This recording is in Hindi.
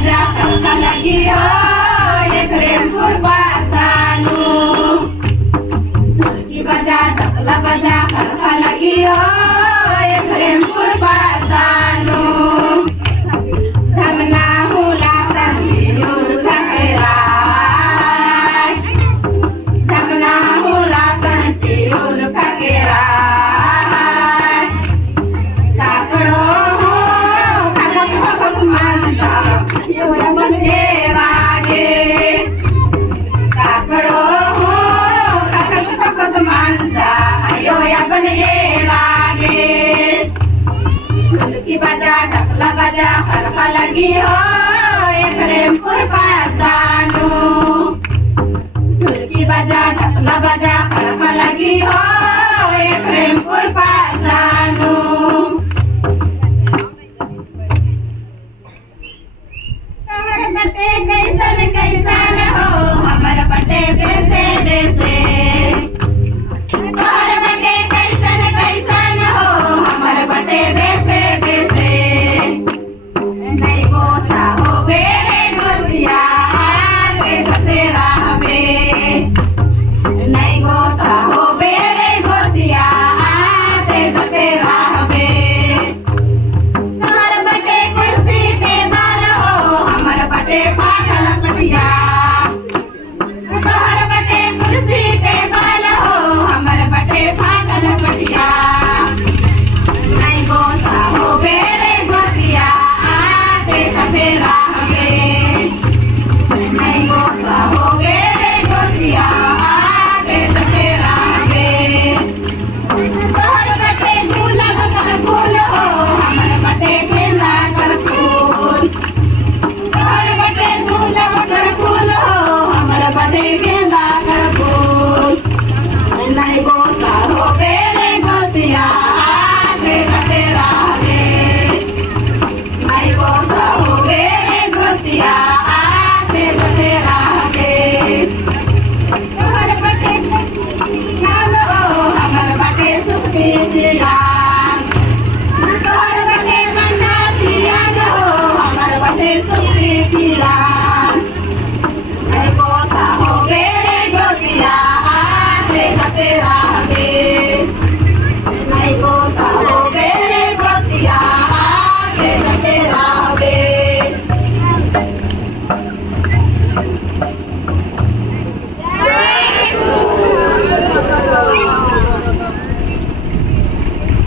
बजा खड़का लगी हो ये प्रेमपुर पातानु ढोलकी बजा ढोला बजा खड़का लगी हो ये प्रेमपुर पातानु धमना हुला तंदूर खकेरा धमना हुला तंदूर खकेरा ढोलकी बजा ढकला बजा खड़का लगी हो ये प्रेमपुर पातानु ढोलकी बजा ढकला बजा खड़का लगी हो ये प्रेमपुर पातानु बटे कैसन कैसन हो हमर बटे बेसे बेसे